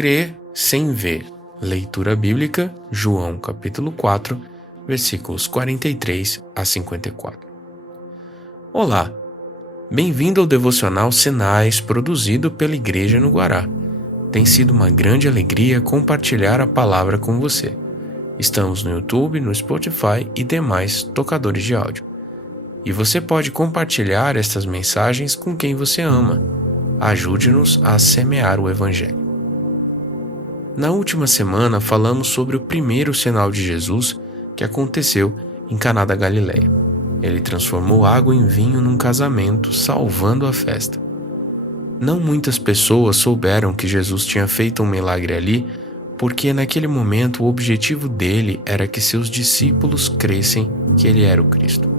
crer sem ver. Leitura bíblica, João capítulo 4, versículos 43 a 54. Olá, bem-vindo ao devocional Sinais produzido pela Igreja no Guará. Tem sido uma grande alegria compartilhar a palavra com você. Estamos no YouTube, no Spotify e demais tocadores de áudio. E você pode compartilhar estas mensagens com quem você ama. Ajude-nos a semear o Evangelho. Na última semana falamos sobre o primeiro sinal de Jesus que aconteceu em Caná da Galileia. Ele transformou água em vinho num casamento, salvando a festa. Não muitas pessoas souberam que Jesus tinha feito um milagre ali, porque naquele momento o objetivo dele era que seus discípulos cressem que ele era o Cristo.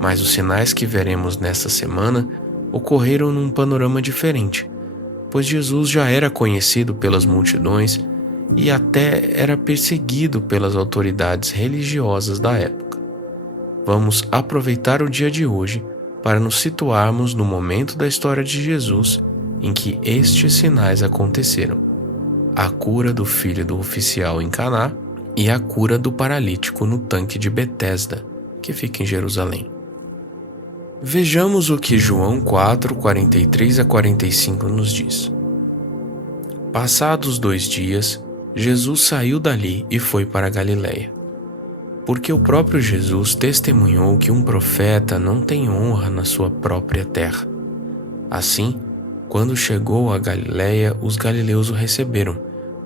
Mas os sinais que veremos nesta semana ocorreram num panorama diferente, pois Jesus já era conhecido pelas multidões e até era perseguido pelas autoridades religiosas da época. Vamos aproveitar o dia de hoje para nos situarmos no momento da história de Jesus em que estes sinais aconteceram: a cura do filho do oficial em Caná e a cura do paralítico no tanque de Betesda, que fica em Jerusalém. Vejamos o que João 4, 43 a 45 nos diz. Passados 2 dias, Jesus saiu dali e foi para a Galileia, porque o próprio Jesus testemunhou que um profeta não tem honra na sua própria terra. Assim, quando chegou a Galileia, os galileus o receberam,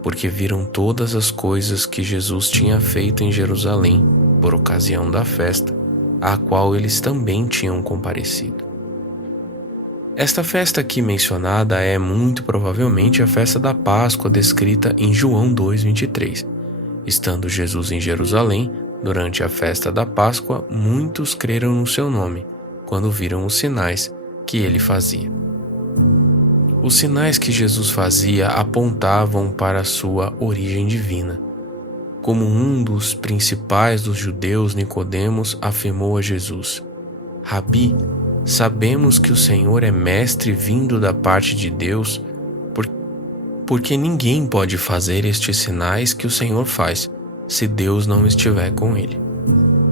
porque viram todas as coisas que Jesus tinha feito em Jerusalém por ocasião da festa, à qual eles também tinham comparecido. Esta festa aqui mencionada é muito provavelmente a festa da Páscoa descrita em João 2:23. Estando Jesus em Jerusalém, durante a festa da Páscoa, muitos creram no seu nome, quando viram os sinais que ele fazia. Os sinais que Jesus fazia apontavam para a sua origem divina. Como um dos principais dos judeus, Nicodemos afirmou a Jesus: Rabi, sabemos que o Senhor é mestre vindo da parte de Deus, porque ninguém pode fazer estes sinais que o Senhor faz, se Deus não estiver com ele.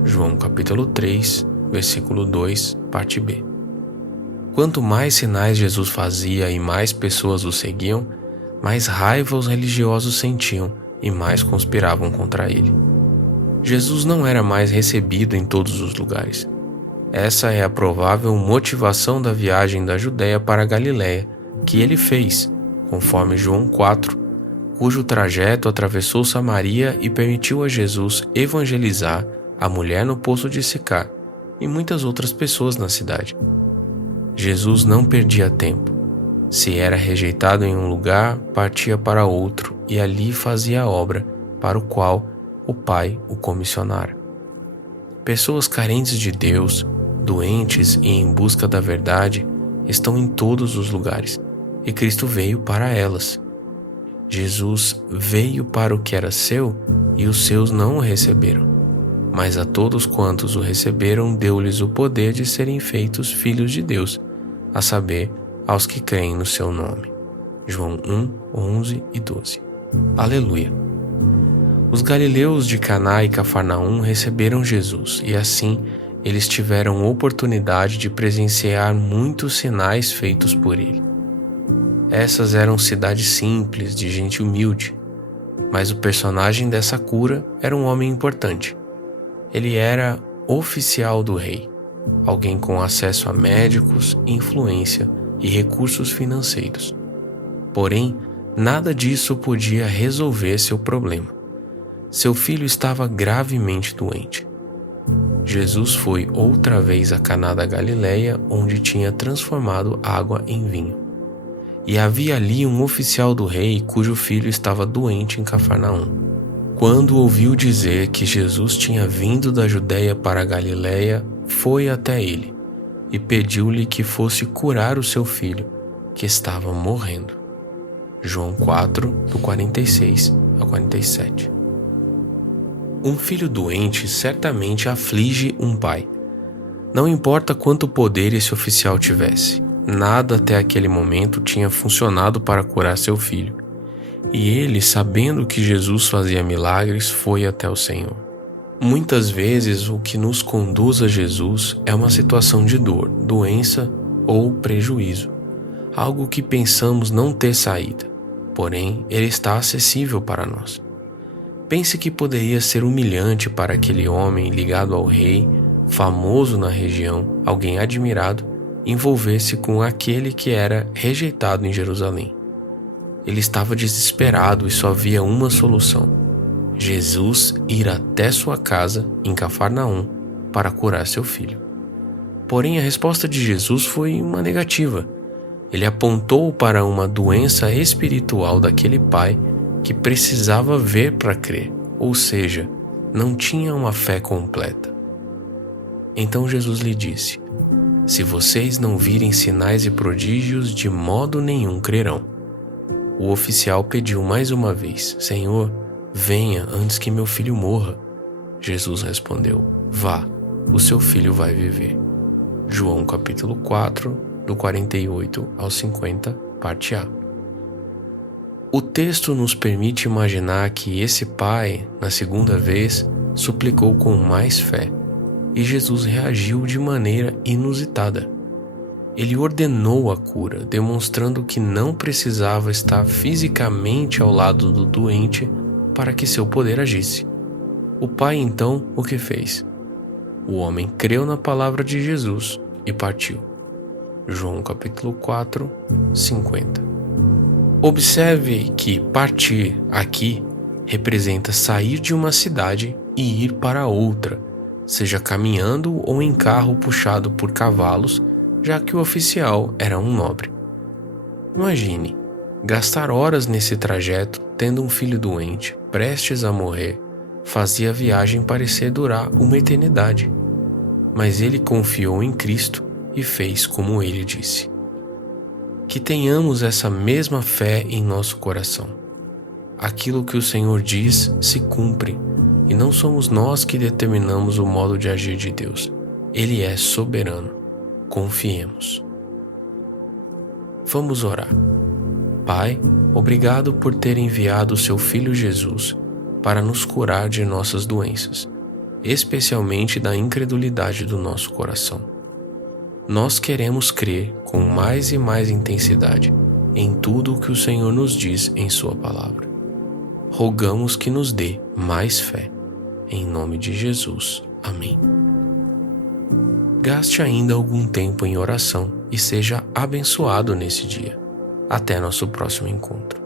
João capítulo 3, versículo 2, parte B. Quanto mais sinais Jesus fazia e mais pessoas o seguiam, mais raiva os religiosos sentiam e mais conspiravam contra ele. Jesus não era mais recebido em todos os lugares. Essa é a provável motivação da viagem da Judéia para a Galileia, que ele fez, conforme João 4, cujo trajeto atravessou Samaria e permitiu a Jesus evangelizar a mulher no poço de Sicar e muitas outras pessoas na cidade. Jesus não perdia tempo. Se era rejeitado em um lugar, partia para outro e ali fazia a obra para o qual o Pai o comissionara. Pessoas carentes de Deus, doentes e em busca da verdade, estão em todos os lugares, e Cristo veio para elas. Jesus veio para o que era seu e os seus não o receberam, mas a todos quantos o receberam deu-lhes o poder de serem feitos filhos de Deus, a saber, aos que creem no seu nome. João 1, 11 e 12. Aleluia! Os galileus de Caná e Cafarnaum receberam Jesus e assim eles tiveram oportunidade de presenciar muitos sinais feitos por ele. Essas eram cidades simples, de gente humilde, mas o personagem dessa cura era um homem importante. Ele era oficial do rei, alguém com acesso a médicos, influência e recursos financeiros. Porém, nada disso podia resolver seu problema. Seu filho estava gravemente doente. Jesus foi outra vez a Caná da Galileia, onde tinha transformado água em vinho. E havia ali um oficial do rei cujo filho estava doente em Cafarnaum. Quando ouviu dizer que Jesus tinha vindo da Judéia para a Galileia, foi até ele e pediu-lhe que fosse curar o seu filho, que estava morrendo. João 4, do 46 ao 47. Um filho doente certamente aflige um pai. Não importa quanto poder esse oficial tivesse, nada até aquele momento tinha funcionado para curar seu filho. E ele, sabendo que Jesus fazia milagres, foi até o Senhor. Muitas vezes o que nos conduz a Jesus é uma situação de dor, doença ou prejuízo, algo que pensamos não ter saída, porém ele está acessível para nós. Pense que poderia ser humilhante para aquele homem ligado ao rei, famoso na região, alguém admirado, envolver-se com aquele que era rejeitado em Jerusalém. Ele estava desesperado e só havia uma solução: Jesus ir até sua casa, em Cafarnaum, para curar seu filho. Porém, a resposta de Jesus foi uma negativa. Ele apontou para uma doença espiritual daquele pai que precisava ver para crer, ou seja, não tinha uma fé completa. Então Jesus lhe disse: se vocês não virem sinais e prodígios, de modo nenhum crerão. O oficial pediu mais uma vez: Senhor, venha antes que meu filho morra. Jesus respondeu: vá, o seu filho vai viver. João capítulo 4, do 48 ao 50, parte A. O texto nos permite imaginar que esse pai, na segunda vez, suplicou com mais fé, e Jesus reagiu de maneira inusitada. Ele ordenou a cura, demonstrando que não precisava estar fisicamente ao lado do doente para que seu poder agisse. O pai então o que fez? O homem creu na palavra de Jesus e partiu. João capítulo 4, 50. Observe que partir aqui representa sair de uma cidade e ir para outra, seja caminhando ou em carro puxado por cavalos, já que o oficial era um nobre. Imagine, gastar horas nesse trajeto tendo um filho doente, prestes a morrer, fazia a viagem parecer durar uma eternidade. Mas ele confiou em Cristo e fez como ele disse. Que tenhamos essa mesma fé em nosso coração. Aquilo que o Senhor diz se cumpre, e não somos nós que determinamos o modo de agir de Deus. Ele é soberano. Confiemos. Vamos orar. Pai, obrigado por ter enviado o seu Filho Jesus para nos curar de nossas doenças, especialmente da incredulidade do nosso coração. Nós queremos crer com mais e mais intensidade em tudo o que o Senhor nos diz em sua palavra. Rogamos que nos dê mais fé. Em nome de Jesus. Amém. Gaste ainda algum tempo em oração e seja abençoado nesse dia. Até nosso próximo encontro.